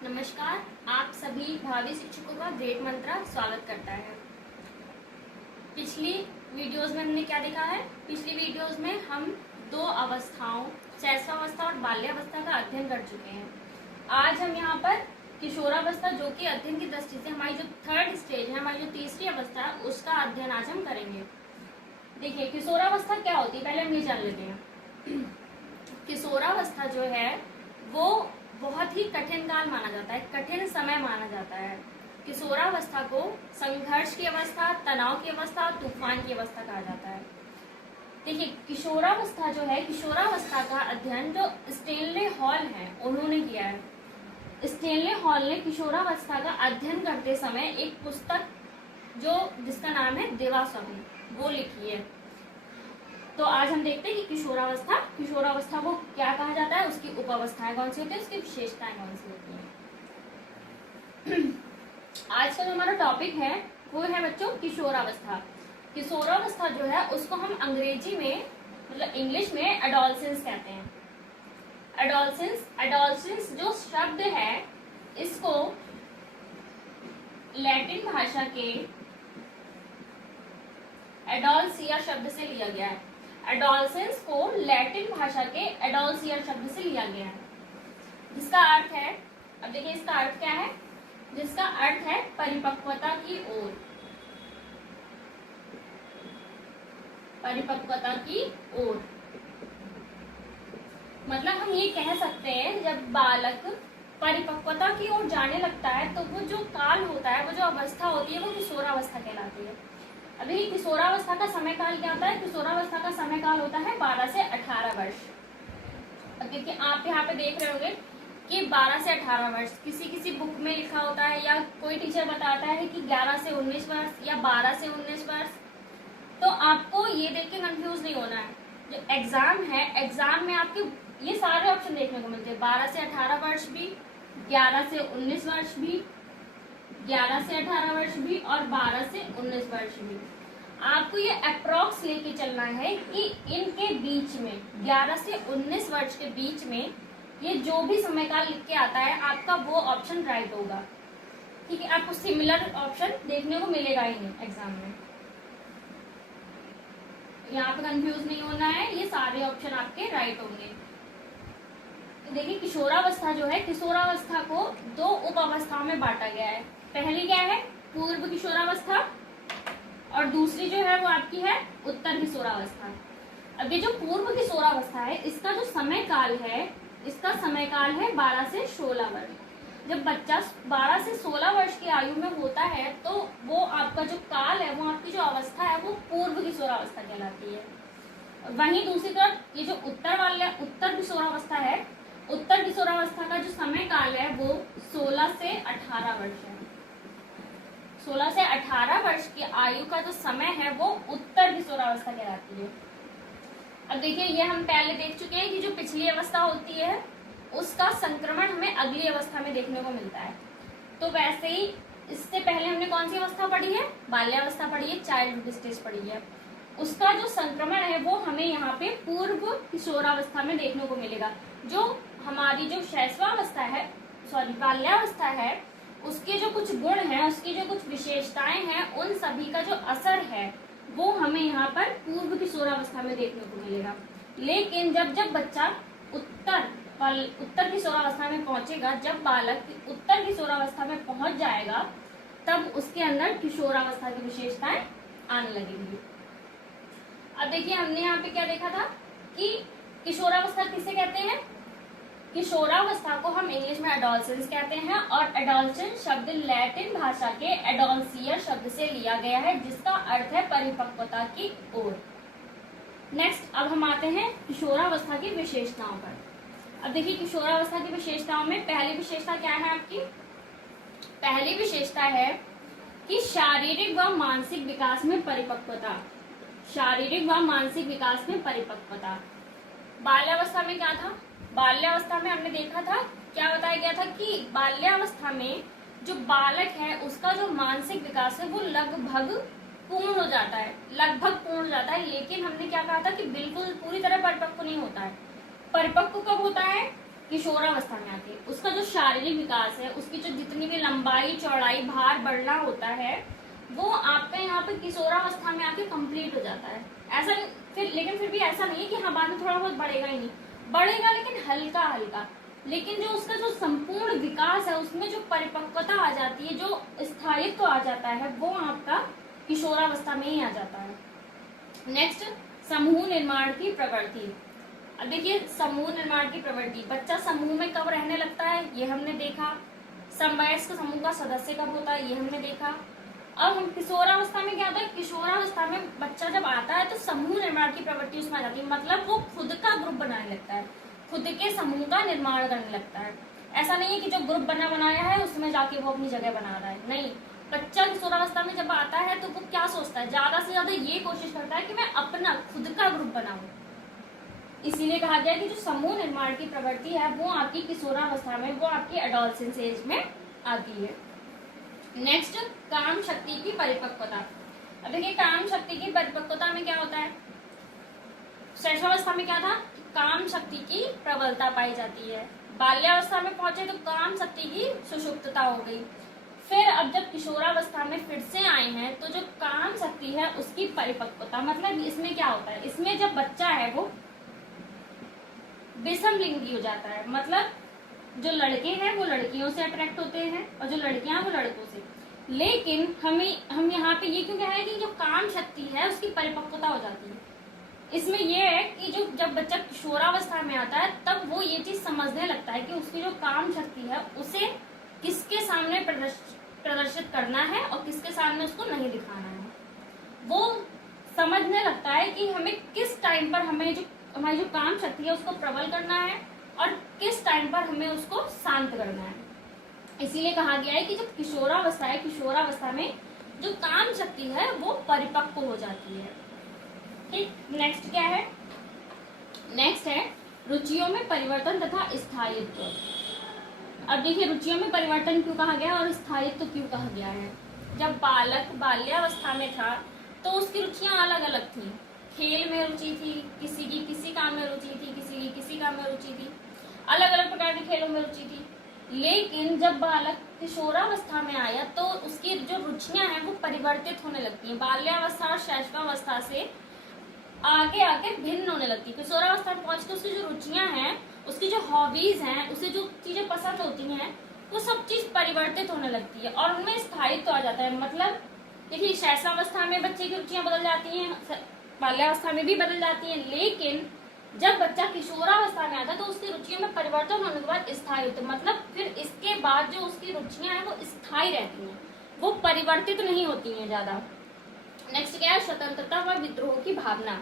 नमस्कार। आप सभी भावी शिक्षकों का ग्रेट मंत्रा स्वागत करता है। पिछली वीडियोस में हमने क्या देखा है? पिछली वीडियोस में हम दो अवस्थाओं, शैशवावस्था और बाल्यावस्था का अध्ययन कर चुके हैं। आज हम यहाँ पर किशोरावस्था, जो कि अध्ययन की दृष्टि से हमारी जो थर्ड स्टेज है, हमारी जो तीसरी अवस्था है, उसका अध्ययन आज हम करेंगे। देखिए, किशोरावस्था क्या होती है, पहले हम ये जान लेते हैं। किशोरावस्था जो है वो बहुत ही कठिन काल माना जाता है, कठिन समय माना जाता है। किशोरावस्था को संघर्ष की अवस्था, तनाव की अवस्था, तूफान की अवस्था कहा जाता है। देखिए, किशोरावस्था जो है, किशोरावस्था का अध्ययन जो स्टेनले हॉल है उन्होंने किया है। स्टेनले हॉल ने किशोरावस्था का अध्ययन करते समय एक पुस्तक जिसका नाम है दिवा स्वप्न, वो लिखी है। तो आज हम देखते हैं कि किशोरावस्था को क्या कहा जाता है, उसकी उपावस्थाएं कौन सी होती है, उसकी विशेषताएं कौन सी होती हैं। आज का जो हमारा टॉपिक है वो है बच्चों किशोरावस्था। किशोरावस्था जो है उसको हम अंग्रेजी में, मतलब इंग्लिश में एडोलसेंस कहते हैं। एडोलसेंस जो शब्द है इसको लैटिन भाषा के एडोल्सिया शब्द से लिया गया है। एडोलसेंस को लैटिन भाषा के एडोल्सिया शब्द से लिया गया है, जिसका अर्थ है, अब देखिए इसका अर्थ क्या है, जिसका अर्थ है परिपक्वता की ओर। परिपक्वता की ओर मतलब हम ये कह सकते हैं, जब बालक परिपक्वता की ओर जाने लगता है तो वो जो काल होता है, वो जो अवस्था होती है, वो किशोरावस्था कहलाती है। अभी किशोरावस्था का समय काल क्या होता है? किशोरावस्था का समय काल होता है 12 से 18 वर्ष। अब देखिए, आप यहाँ पे देख रहे होंगे कि 12 से 18 वर्ष किसी बुक में लिखा होता है, या कोई टीचर बताता है कि 11 से 19 वर्ष या 12 से 19 वर्ष। तो आपको ये देख के कंफ्यूज नहीं होना है। जो एग्जाम है, एग्जाम में आपके ये सारे ऑप्शन देखने को मिलते हैं, 12 से 18 वर्ष भी, 11 से 19 वर्ष भी, 11 से 18 वर्ष भी और 12 से 19 वर्ष भी। आपको ये अप्रोक्स लेके चलना है कि इनके बीच में, 11 से 19 वर्ष के बीच में, ये जो भी समय काल लिख के आता है आपका वो ऑप्शन राइट होगा। ठीक है, आपको सिमिलर ऑप्शन देखने को मिलेगा ही नहीं एग्जाम में। यहाँ पे कंफ्यूज नहीं होना है, ये सारे ऑप्शन आपके राइट होंगे। देखिए, किशोरावस्था जो है, किशोरावस्था को दो उप अवस्थाओं में बांटा गया है। पहली क्या है? पूर्व किशोरावस्था, और दूसरी जो है वो आपकी है उत्तर किशोरावस्था। अब ये जो पूर्व किशोरावस्था है, इसका जो समय काल है, इसका समय काल है 12 से 16 वर्ष। जब बच्चा 12 से 16 वर्ष की आयु में होता है तो वो आपका जो काल है, वो आपकी जो अवस्था है, वो पूर्व किशोरावस्था कहलाती है। वहीं दूसरी तरफ ये जो उत्तर किशोरावस्था है, उत्तर किशोरावस्था का जो समय काल है वो 16 से 18 वर्ष है। 16 से 18 वर्ष की आयु का जो समय है वो उत्तर किशोरावस्था कहलाती है। अब देखिए, ये हम पहले देख चुके हैं कि जो पिछली अवस्था होती है उसका संक्रमण हमें अगली अवस्था में देखने को मिलता है। तो वैसे ही इससे पहले हमने कौन सी अवस्था पढ़ी है? बाल्यावस्था पढ़ी है, चाइल्डहुड स्टेज पढ़ी है। उसका जो संक्रमण है वो हमें यहाँ पे पूर्व किशोरावस्था में देखने को मिलेगा। जो हमारी जो शैशवावस्था है, बाल्यावस्था है, उसके जो कुछ गुण हैं, उसकी जो कुछ विशेषताएं हैं, उन सभी का जो असर है वो हमें यहाँ पर पूर्व किशोरावस्था में देखने को मिलेगा। लेकिन जब बच्चा उत्तर किशोरावस्था में पहुंचेगा, जब बालक उत्तर किशोरावस्था में पहुंच जाएगा, तब उसके अंदर किशोरावस्था की विशेषताएं आने लगेंगी। अब देखिए, हमने यहाँ पे क्या देखा था कि किशोरावस्था किसे कहते हैं? किशोरावस्था को हम इंग्लिश में एडोलसेंस कहते हैं, और एडोलसेंस शब्द लैटिन भाषा के एडोल्सिया शब्द से लिया गया है, जिसका अर्थ है परिपक्वता की ओर। नेक्स्ट, अब हम आते हैं किशोरावस्था की विशेषताओं पर। अब देखिए, किशोरावस्था की विशेषताओं में पहली विशेषता क्या है आपकी? पहली विशेषता है कि शारीरिक व मानसिक विकास में परिपक्वता। शारीरिक व मानसिक विकास में परिपक्वता। बाल्यावस्था में क्या था? बाल्यावस्था में हमने देखा था, क्या बताया गया था कि बाल्यावस्था में जो बालक है उसका जो मानसिक विकास है वो लगभग पूर्ण हो जाता है, लेकिन हमने क्या कहा था कि बिल्कुल पूरी तरह परिपक्व नहीं होता है। परिपक्व कब होता है? किशोरावस्था में आती है, उसका जो शारीरिक विकास है, उसकी जो जितनी भी लंबाई चौड़ाई भार बढ़ना होता है वो आपका यहाँ पे किशोरावस्था में आके कंप्लीट हो जाता है। ऐसा लेकिन फिर भी ऐसा नहीं है कि हाँ बाद में थोड़ा बहुत बढ़ेगा ही नहीं, बढ़ेगा लेकिन हल्का हल्का, लेकिन जो उसका जो संपूर्ण विकास है उसमें जो परिपक्वता आ जाती है, जो स्थायित्व आ जाता है, वो आपका किशोरावस्था में ही आ जाता है। नेक्स्ट, समूह निर्माण की प्रवृत्ति। अब देखिए समूह निर्माण की प्रवृत्ति, बच्चा समूह में कब रहने लगता है ये हमने देखा, समवयस्क समूह का सदस्य कब होता है ये हमने देखा। अब हम किशोरावस्था में क्या होता है, किशोरावस्था में बच्चा जब आता है तो समूह निर्माण की प्रवृत्ति उसमें आ जाती है, मतलब वो खुद का ग्रुप बनाने लगता है, खुद के समूह का निर्माण करने लगता है। ऐसा नहीं है कि जो ग्रुप बनाया है उसमें जाके वो अपनी जगह बना रहा है, नहीं, बच्चा किशोरावस्था में जब आता है तो वो क्या सोचता है, ज्यादा से ज्यादा ये कोशिश करता है कि मैं अपना खुद का ग्रुप बनाऊं। इसीलिए कहा गया कि जो समूह निर्माण की प्रवृत्ति है वो आपकी किशोरावस्था में, वो आपकी एडोलसेंस एज में आती है। नेक्स्ट, काम शक्ति की परिपक्वता। अब देखिए काम शक्ति की परिपक्वता में क्या होता है, शैशवावस्था में क्या था, काम शक्ति की प्रबलता पाई जाती है, बाल्यावस्था में पहुंचे तो काम शक्ति की सुषुप्तता हो गई, फिर अब जब किशोरावस्था में फिर से आए हैं तो जो काम शक्ति है उसकी परिपक्वता, मतलब इसमें क्या होता है, इसमें जब बच्चा है वो विषम लिंगी हो जाता है, मतलब जो लड़के हैं वो लड़कियों से अट्रैक्ट होते हैं और जो लड़कियां वो लड़कों से। लेकिन हम यहाँ पे ये क्यों कह रहे हैं कि जो काम शक्ति है उसकी परिपक्वता हो जाती है, इसमें यह है कि जो जब बच्चा किशोरावस्था में आता है तब वो ये चीज समझने लगता है कि उसकी जो काम शक्ति है उसे किसके सामने प्रदर्शित करना है और किसके सामने उसको नहीं दिखाना है। वो समझने लगता है कि हमें किस टाइम पर हमारी जो काम शक्ति है उसको प्रबल करना है और किस टाइम पर हमें उसको शांत करना है। इसीलिए कहा गया है कि जब किशोरावस्था है, किशोरावस्था में जो काम शक्ति है वो परिपक्व हो जाती है। ठीक, नेक्स्ट क्या है, नेक्स्ट है रुचियों में परिवर्तन तथा स्थायित्व। अब देखिए रुचियों में परिवर्तन क्यों कहा गया और स्थायित्व क्यों कहा गया है। जब बालक बाल्यावस्था में था तो उसकी रुचियां अलग अलग थी, खेल में रुचि थी, किसी की किसी काम में रुचि थी, किसी की किसी काम में रुचि थी, अलग अलग प्रकार के खेलों में रुचि थी। लेकिन जब बालक किशोरावस्था में आया तो उसकी जो रुचियां हैं वो परिवर्तित होने लगती हैं, बाल्यावस्था और शैशवावस्था से आगे आगे भिन्न होने लगती है। किशोरावस्था में पहुंच के उसकी जो रुचियां हैं, उसकी जो हॉबीज हैं, उसे जो चीजें पसंद होती हैं वो सब चीज परिवर्तित होने लगती है और उनमें स्थायित्व आ जाता है। मतलब देखिए शैशवावस्था में बच्चे की रुचियां बदल जाती हैं, बाल्यावस्था में भी बदल जाती हैं, लेकिन जब बच्चा किशोरावस्था में आता है तो उसकी रुचियों में परिवर्तन होने के बाद स्थायित्व, मतलब फिर इसके बाद जो उसकी रुचियां हैं वो स्थायी रहती हैं, वो परिवर्तित नहीं होती हैं ज्यादा। नेक्स्ट क्या है, स्वतंत्रता व विद्रोह की भावना।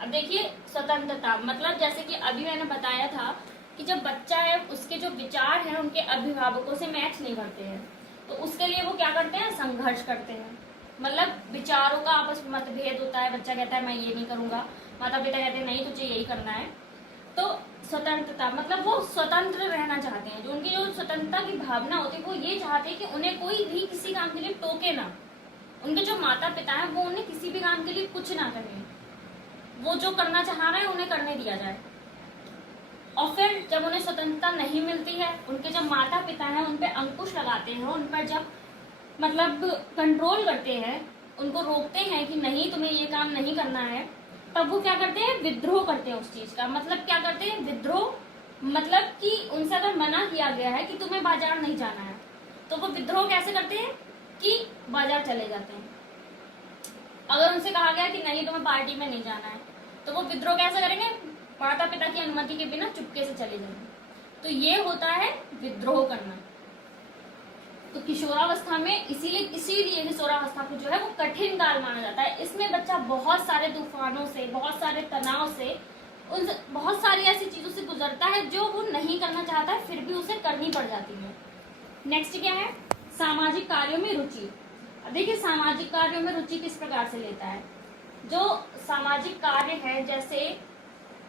अब देखिए स्वतंत्रता मतलब जैसे कि अभी मैंने बताया था कि जब बच्चा है उसके जो विचार हैं उनके अभिभावकों से मैच नहीं करते हैं तो उसके लिए वो क्या करते हैं, संघर्ष करते हैं। मतलब विचारों का आपस में मतभेद होता है, बच्चा कहता है मैं ये नहीं करूंगा, माता पिता कहते हैं नहीं तुझे यही करना है। तो स्वतंत्रता मतलब वो स्वतंत्र रहना चाहते हैं, जो उनकी जो स्वतंत्रता की भावना होती है वो ये चाहते हैं कि उन्हें कोई भी किसी काम के लिए टोके ना, उनके जो माता पिता है वो उन्हें किसी भी काम के लिए कुछ ना करें, वो जो करना चाह रहे हैं उन्हें करने दिया जाए। और फिर जब उन्हें स्वतंत्रता नहीं मिलती है, उनके जब माता पिता हैं उन पर अंकुश लगाते हैं, उन पर जब मतलब कंट्रोल करते हैं, उनको रोकते हैं कि नहीं तुम्हें ये काम नहीं करना है, तब वो क्या करते हैं, विद्रोह करते हैं उस चीज का। मतलब क्या करते हैं, विद्रोह मतलब कि उनसे अगर मना किया गया है कि तुम्हें बाजार नहीं जाना है तो वो विद्रोह कैसे करते हैं कि बाजार चले जाते हैं। अगर उनसे कहा गया कि नहीं तुम्हें पार्टी में नहीं जाना है तो वो विद्रोह कैसे करेंगे, माता पिता की अनुमति के बिना चुपके से चले जाएंगे। तो ये होता है विद्रोह करना। तो किशोरावस्था में इसीलिए किशोरावस्था को जो है वो कठिन काल माना जाता है। इसमें बच्चा बहुत सारे तूफानों से, बहुत सारे तनाव से, उन बहुत सारी ऐसी चीजों से गुजरता है जो वो नहीं करना चाहता है फिर भी उसे करनी पड़ जाती है। नेक्स्ट क्या है, सामाजिक कार्यों में रुचि। अब देखिए सामाजिक कार्यों में रुचि किस प्रकार से लेता है। जो सामाजिक कार्य है जैसे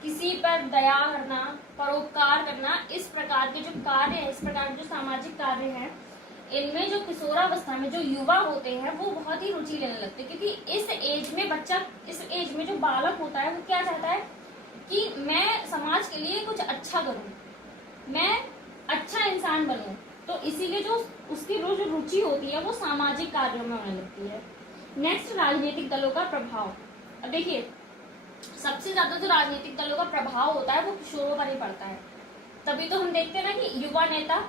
किसी पर दया करना, परोपकार करना, इस प्रकार के जो कार्य है, इस प्रकार के जो सामाजिक कार्य हैं, इनमें जो किशोरावस्था में जो युवा होते हैं वो बहुत ही रुचि लेने लगते हैं। क्योंकि इस एज में बच्चा, इस एज में जो बालक होता है वो क्या चाहता है कि मैं समाज के लिए कुछ अच्छा करूं, मैं अच्छा इंसान बनूं। तो इसीलिए जो उसकी जो रुचि होती है वो सामाजिक कार्यों में होने लगती है। नेक्स्ट, राजनीतिक दलों का प्रभाव। अब देखिए, सबसे ज्यादा जो राजनीतिक दलों का प्रभाव होता है वो किशोरों पर ही पड़ता है। तभी तो हम देखते हैं ना कि युवा नेता,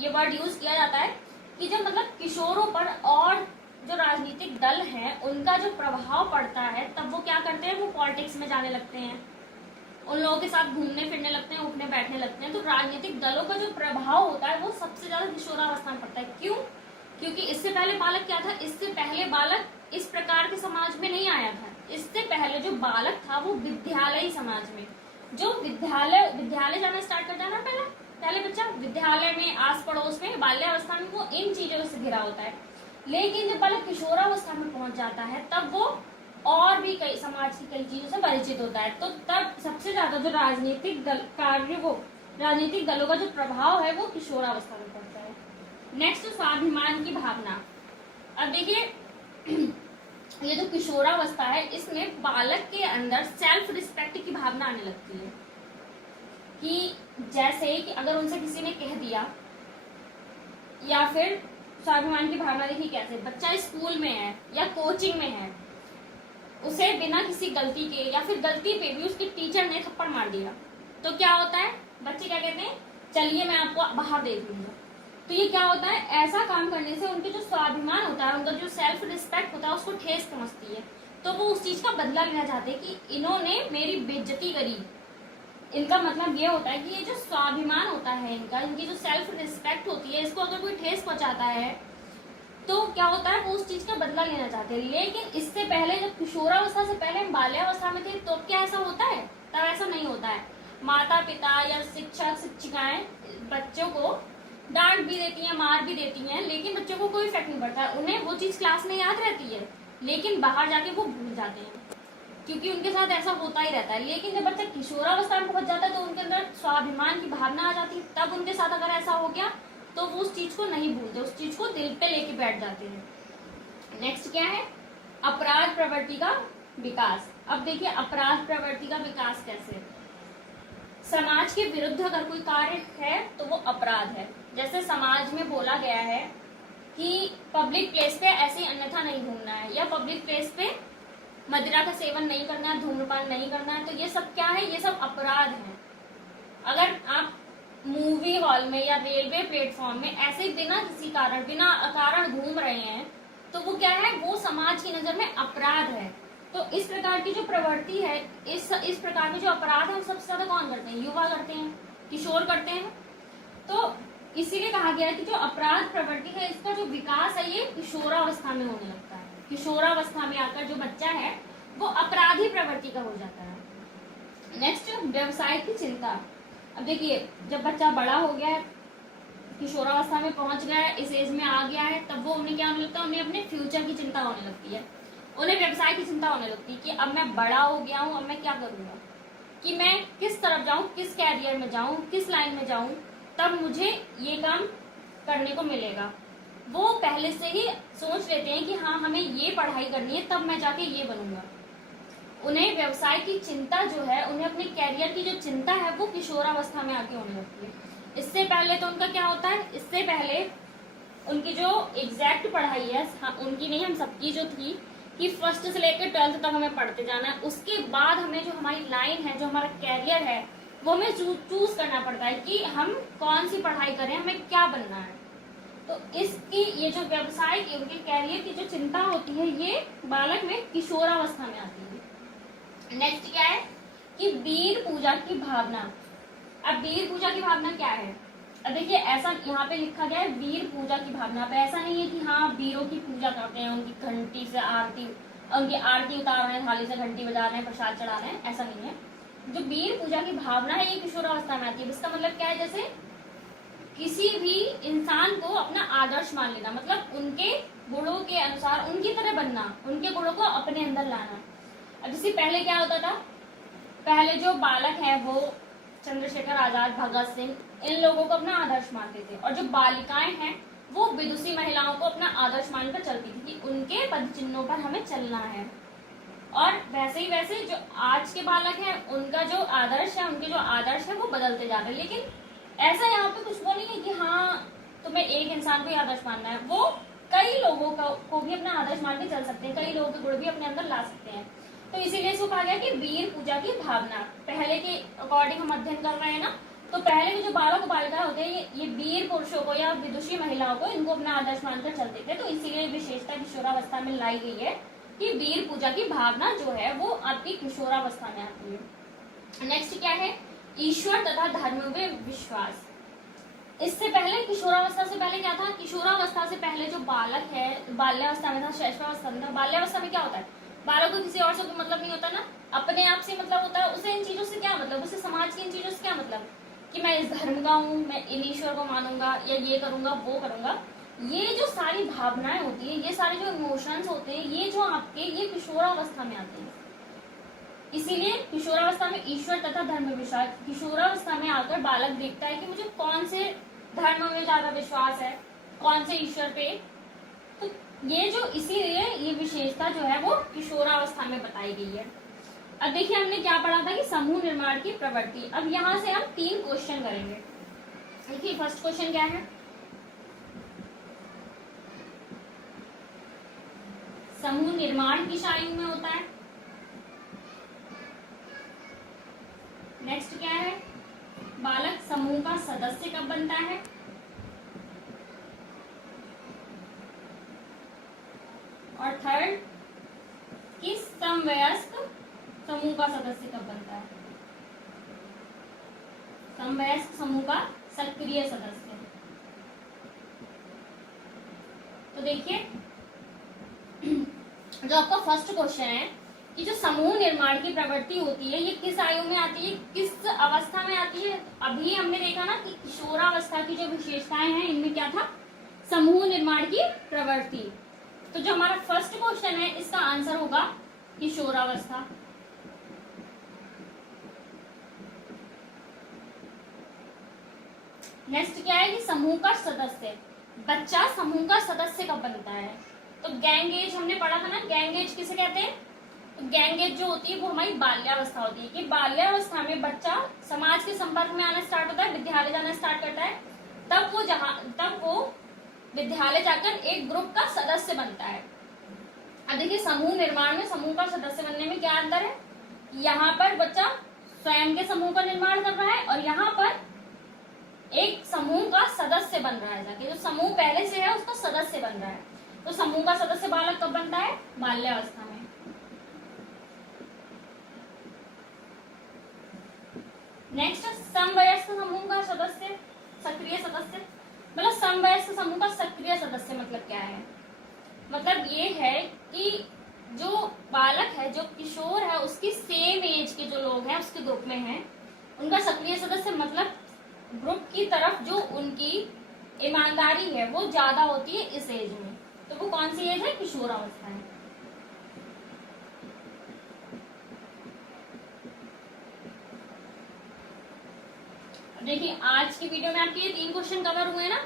ये वर्ड यूज किया जाता है कि जब मतलब किशोरों पर और जो राजनीतिक दल हैं उनका जो प्रभाव पड़ता है, तब वो क्या करते हैं, वो पॉलिटिक्स में जाने लगते हैं, उन लोगों के साथ घूमने फिरने लगते हैं, उठने बैठने लगते हैं। तो राजनीतिक दलों का जो प्रभाव होता है वो सबसे ज्यादा किशोरावस्था में पड़ता है। क्यों? क्योंकि इससे पहले बालक क्या था, इससे पहले बालक इस प्रकार के समाज में नहीं आया था। इससे पहले जो बालक था वो विद्यालयी समाज में, जो विद्यालय जाना स्टार्ट कर जाना, पहले बच्चा विद्यालय में, आस पड़ोस में, बाल्यावस्था में वो इन चीजों से घिरा होता है। लेकिन जब बालक किशोरावस्था में पहुंच जाता है तब वो और भी कई समाज की कई चीजों से परिचित होता है। तो तब सबसे ज्यादा जो राजनीतिक दलों का जो प्रभाव है वो किशोरावस्था में पड़ता है। नेक्स्ट, स्वाभिमान की भावना। अब देखिए ये जो किशोरावस्था है इसमें बालक के अंदर सेल्फ रिस्पेक्ट की भावना आने लगती है कि जैसे कि अगर उनसे किसी ने कह दिया, या फिर स्वाभिमान की भावना देखिए कैसे, बच्चा स्कूल में है या कोचिंग में है, उसे बिना किसी गलती के या फिर गलती पे भी उसके टीचर ने थप्पड़ मार दिया, तो क्या होता है, बच्चे क्या कहते हैं, चलिए मैं आपको बाहर देख लूंगा। तो ये क्या होता है, ऐसा काम करने से उनके जो स्वाभिमान होता है, उनका जो सेल्फ रिस्पेक्ट होता है उसको ठेस पहुंचती है। तो वो उस चीज का बदला लेना चाहते हैं कि इन्होंने मेरी बेइज्जती करी। इनका मतलब ये होता है कि ये जो स्वाभिमान होता है इनका, इनकी जो सेल्फ रिस्पेक्ट होती है, इसको अगर कोई ठेस पहुंचाता है तो क्या होता है, वो उस चीज का बदला लेना चाहते हैं। लेकिन इससे पहले, जब किशोरावस्था से पहले हम बाल्यावस्था में थे, तो क्या ऐसा होता है? तब ऐसा नहीं होता है। माता पिता या शिक्षक शिक्षिकाएं बच्चों को डांट भी देती हैं, मार भी देती हैं, लेकिन बच्चों को कोई इफेक्ट नहीं पड़ता है। उन्हें वो चीज क्लास में याद रहती है, लेकिन बाहर जाके वो भूल जाते हैं, क्योंकि उनके साथ ऐसा होता ही रहता है। लेकिन जब बच्चा किशोरावस्था में पहुंच जाता है तो उनके अंदर स्वाभिमान की भावना आ जाती है। तब उनके साथ अगर ऐसा हो गया तो वो उस चीज को नहीं भूलते, उस चीज को दिल पे लेके बैठ जाते हैं। नेक्स्ट क्या है, अपराध प्रवृत्ति का विकास। अब देखिए अपराध प्रवृत्ति का विकास कैसे, समाज के विरुद्ध अगर कोई कार्य है तो वो अपराध है। जैसे समाज में बोला गया है कि पब्लिक प्लेस पे ऐसे अन्यथा नहीं घूमना है, या पब्लिक प्लेस पे मदिरा का सेवन नहीं करना है, धूम्रपान नहीं करना है, तो ये सब क्या है, ये सब अपराध है। अगर आप मूवी हॉल में या रेलवे प्लेटफॉर्म में ऐसे बिना किसी कारण, बिना अकारण घूम रहे हैं, तो वो क्या है, वो समाज की नजर में अपराध है। तो इस प्रकार की जो प्रवृत्ति है, इस प्रकार के जो अपराध है, सबसे ज्यादा कौन करते हैं, युवा करते हैं, किशोर करते हैं। तो इसीलिए कहा गया है कि जो अपराध प्रवृत्ति है, इसका जो विकास है ये किशोरावस्था में होने लगता है। किशोरावस्था में आकर जो बच्चा है वो अपराधी प्रवृत्ति का हो जाता है। नेक्स्ट, व्यवसाय की चिंता। अब देखिए जब बच्चा बड़ा हो गया है, किशोरावस्था में पहुंच गया है, इस एज में आ गया है, तब वो उन्हें क्या होने लगता है, उन्हें अपने फ्यूचर की चिंता होने लगती है, उन्हें व्यवसाय की चिंता होने लगती है कि अब मैं बड़ा हो गया हूँ, अब मैं क्या करूंगा, कि मैं किस तरफ जाऊं, किस कैरियर में जाऊं, किस लाइन में जाऊं, तब मुझे ये काम करने को मिलेगा। वो पहले से ही सोच लेते हैं कि हाँ हमें ये पढ़ाई करनी है, तब मैं जाके ये बनूंगा। उन्हें व्यवसाय की चिंता जो है, उन्हें अपने कैरियर की जो चिंता है वो किशोरावस्था में आके होने लगती है। इससे पहले तो उनका क्या होता है, इससे पहले उनकी जो एग्जैक्ट पढ़ाई है, उनकी नहीं हम सबकी जो थी कि फर्स्ट से लेकर 12th तक हमें पढ़ते जाना है, उसके बाद हमें जो हमारी लाइन है, जो हमारा कैरियर है, वो हमें चूज करना पड़ता है कि हम कौन सी पढ़ाई करें, हमें क्या बनना है। तो इसकी ये जो व्यवसाय की, उनके कैरियर की जो चिंता होती है, ये बालक में किशोरावस्था में आती है। नेक्स्ट क्या है कि वीर पूजा की भावना। अब वीर पूजा की भावना क्या है, अब देखिए ऐसा यहाँ पे लिखा गया है वीर पूजा की भावना पे। ऐसा नहीं है कि हाँ वीरों की पूजा करते हैं, उनकी घंटी से आरती, उनकी आरती उतार रहे हैं, थाली से घंटी बजा रहे हैं, प्रसाद चढ़ा रहे हैं, ऐसा नहीं है। जो वीर पूजा की भावना है ये किशोरावस्था में आती है। इसका मतलब क्या है, जैसे किसी भी इंसान को अपना आदर्श मान लेना, मतलब उनके गुणों के अनुसार उनकी तरह बनना, उनके गुणों को अपने अंदर लाना। अब जैसे पहले क्या होता था, पहले जो बालक है वो चंद्रशेखर आजाद, भगत सिंह, इन लोगों को अपना आदर्श मानते थे, और जो बालिकाएं हैं वो विदुषी महिलाओं को अपना आदर्श मानकर चलती थी कि उनके पद चिन्हों पर हमें चलना है। और वैसे ही वैसे जो आज के बालक हैं, उनका जो आदर्श है, उनके जो आदर्श है वो बदलते जा रहे हैं। लेकिन ऐसा यहाँ पे कुछ वो नहीं है कि हाँ तुम्हें एक इंसान को ही आदर्श मानना है, वो कई लोगों को भी अपना आदर्श मान के चल सकते हैं, कई लोगों के गुण भी अपने अंदर ला सकते हैं। तो इसीलिए इसको कहा गया कि वीर पूजा की भावना। पहले के अकॉर्डिंग हम अध्ययन कर रहे हैं ना, तो पहले के जो बालक बालिका होते हैं ये वीर पुरुषों को या विदुषी महिलाओं को इनको अपना आदर्श मानकर चलते थे। तो इसीलिए विशेषता किशोरावस्था में लाई गई है कि वीर पूजा की भावना जो है वो आपकी किशोरावस्था में आती है। नेक्स्ट क्या है, ईश्वर तथा धर्म में विश्वास। इससे पहले किशोरावस्था से पहले क्या था, किशोरावस्था से पहले जो बालक है बाल्यावस्था में था, शैशवावस्था में था। बाल्यावस्था में क्या होता है, बालक को किसी और से कोई मतलब नहीं होता ना, अपने आप से मतलब होता है, उसे इन चीजों से क्या मतलब, उसे समाज की इन चीजों से क्या मतलब कि मैं इस धर्म का हूँ, मैं इन ईश्वर को मानूंगा या ये करूंगा वो करूंगा। ये जो सारी भावनाएं होती है, ये सारे जो इमोशंस होते हैं, ये जो आपके ये किशोरावस्था में आते हैं। इसीलिए किशोरावस्था में ईश्वर तथा धर्म विश्वास। किशोरावस्था में आकर बालक देखता है कि मुझे कौन से धर्म में ज्यादा विश्वास है, कौन से ईश्वर पे। तो ये जो इसीलिए ये विशेषता जो है वो किशोरावस्था में बताई गई है। अब देखिए हमने क्या पढ़ा था कि समूह निर्माण की प्रवृत्ति। अब यहाँ से हम 3 क्वेश्चन करेंगे। देखिए फर्स्ट क्वेश्चन क्या है, समूह निर्माण किस आयु में होता है। नेक्स्ट क्या है, बालक समूह का सदस्य कब बनता है। और थर्ड, किस समवयस्क समूह का सदस्य कब बनता है। समवयस्क समूह का सक्रिय सदस्य। तो देखिए जो आपका फर्स्ट क्वेश्चन है कि जो समूह निर्माण की प्रवृत्ति होती है ये किस आयु में आती है, किस अवस्था में आती है। अभी हमने देखा ना कि किशोरावस्था की जो विशेषताएं हैं इनमें क्या था, समूह निर्माण की प्रवृत्ति। तो जो हमारा फर्स्ट क्वेश्चन है इसका आंसर होगा किशोरावस्था। नेक्स्ट क्या है कि समूह का सदस्य, बच्चा समूह का सदस्य कब बनता है। तो गैंग एज हमने पढ़ा था ना, गैंग एज किसे कहते हैं। तो गैंग एज जो होती है वो हमारी बाल्यावस्था होती है कि बाल्यावस्था में बच्चा समाज के संपर्क में आना स्टार्ट होता है, विद्यालय जाना स्टार्ट करता है, तब वो विद्यालय जाकर एक ग्रुप का सदस्य बनता है। अब देखिए समूह निर्माण में समूह का सदस्य बनने में क्या अंतर है, यहाँ पर बच्चा स्वयं के समूह का निर्माण कर रहा है और यहाँ पर एक समूह का सदस्य बन रहा है, जाके जो समूह पहले से है उसका सदस्य बन रहा है। तो समूह का सदस्य बालक कब बनता है, बाल्यावस्था में। नेक्स्ट समवयस्क समूह का सदस्य सक्रिय सदस्य। मतलब समवयस्क समूह का सक्रिय सदस्य मतलब क्या है, मतलब ये है कि जो बालक है, जो किशोर है, उसकी सेम एज के जो लोग हैं उसके ग्रुप में हैं, उनका सक्रिय सदस्य मतलब ग्रुप की तरफ जो उनकी ईमानदारी है वो ज्यादा होती है इस एज में। तो वो कौन सी एज है, किशोरावस्था है। देखिए आज की वीडियो में आपके ये 3 क्वेश्चन कवर हुए ना।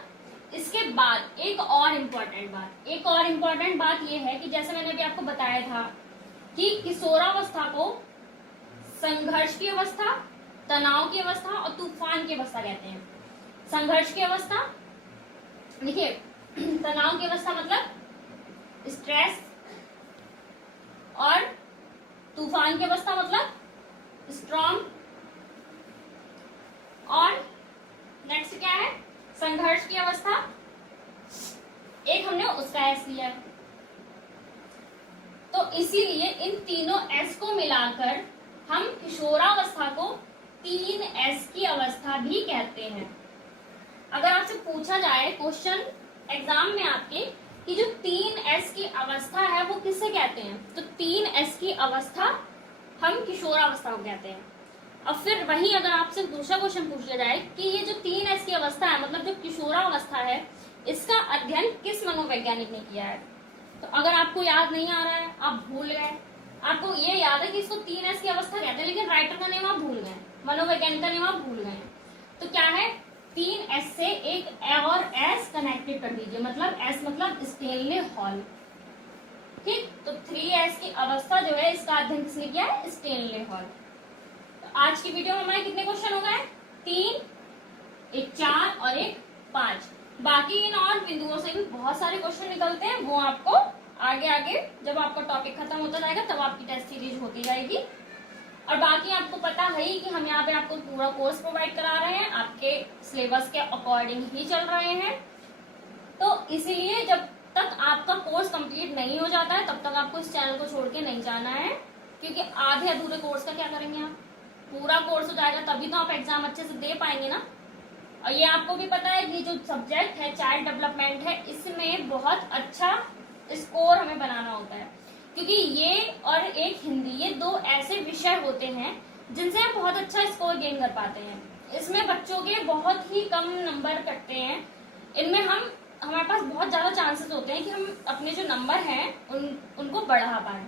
इसके बाद एक और इम्पोर्टेंट बात ये है कि जैसे मैंने अभी आपको बताया था कि किशोरावस्था को संघर्ष की अवस्था, तनाव की अवस्था और तूफान की अवस्था कहते हैं। संघर्ष की अवस्था, देखिए तनाव की अवस्था मतलब स्ट्रेस, और तूफान की अवस्था मतलब स्ट्रॉन्ग, और नेक्स्ट क्या है, संघर्ष की अवस्था, एक हमने उसका एस लिया है। तो इसीलिए इन तीनों एस को मिलाकर हम किशोरावस्था को 3 एस की अवस्था भी कहते हैं। अगर आपसे पूछा जाए क्वेश्चन एग्जाम में आपके कि जो 3 एस की अवस्था है वो किसे कहते हैं, तो 3 एस की अवस्था हम किशोरावस्था को कहते हैं। अब फिर वही अगर आपसे दूसरा क्वेश्चन पूछ लिया जाए कि ये जो 3 एस की अवस्था है मतलब जो किशोरावस्था है, इसका अध्ययन किस मनोवैज्ञानिक ने किया है। तो अगर आपको याद नहीं आ रहा है, आप भूल गए, आपको ये याद है कि इसको 3 एस की अवस्था कहते हैं, लेकिन राइटर का नेम आप भूल गए, मनोवैज्ञानिक का नेम आप भूल गए, तो क्या है 3 एस से एक और एस कनेक्टेड कर दीजिए, मतलब एस मतलब स्टेनले हॉल। ठीक, तो 3 एस की अवस्था जो है इसका अध्ययन किसने किया है, स्टेनले हॉल। तो आज की वीडियो में हमारे कितने क्वेश्चन हो गए, 3, एक 4 और एक 5। बाकी इन और बिंदुओं से भी बहुत सारे क्वेश्चन निकलते हैं, वो आपको आगे आगे जब आपका टॉपिक खत्म होता जाएगा तब आपकी टेस्ट सीरीज होती जाएगी। और बाकी आपको पता है ही कि हम यहाँ पे आपको पूरा कोर्स प्रोवाइड करा रहे हैं, आपके सिलेबस के अकॉर्डिंग ही चल रहे हैं। तो इसीलिए जब तक आपका कोर्स कंप्लीट नहीं हो जाता है तब तक आपको इस चैनल को छोड़ के नहीं जाना है, क्योंकि आधे अधूरे कोर्स का क्या करेंगे आप, पूरा कोर्स हो जाएगा तभी तो आप एग्जाम अच्छे से दे पाएंगे ना। और ये आपको भी पता है कि जो सब्जेक्ट है चाइल्ड डेवलपमेंट है, इसमें बहुत अच्छा स्कोर हमें बनाना होता है, क्योंकि ये और एक हिंदी, ये दो ऐसे विषय होते हैं जिनसे हम बहुत अच्छा स्कोर गेन कर पाते हैं। इसमें बच्चों के बहुत ही कम नंबर कटते हैं, इनमें हमारे पास बहुत ज्यादा चांसेस होते हैं कि हम अपने जो नंबर हैं उनको बढ़ा पाए।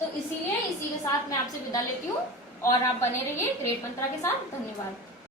तो इसीलिए इसी के साथ मैं आपसे विदा लेती हूँ और आप बने रहिए ग्रेट मंत्रा के साथ। धन्यवाद।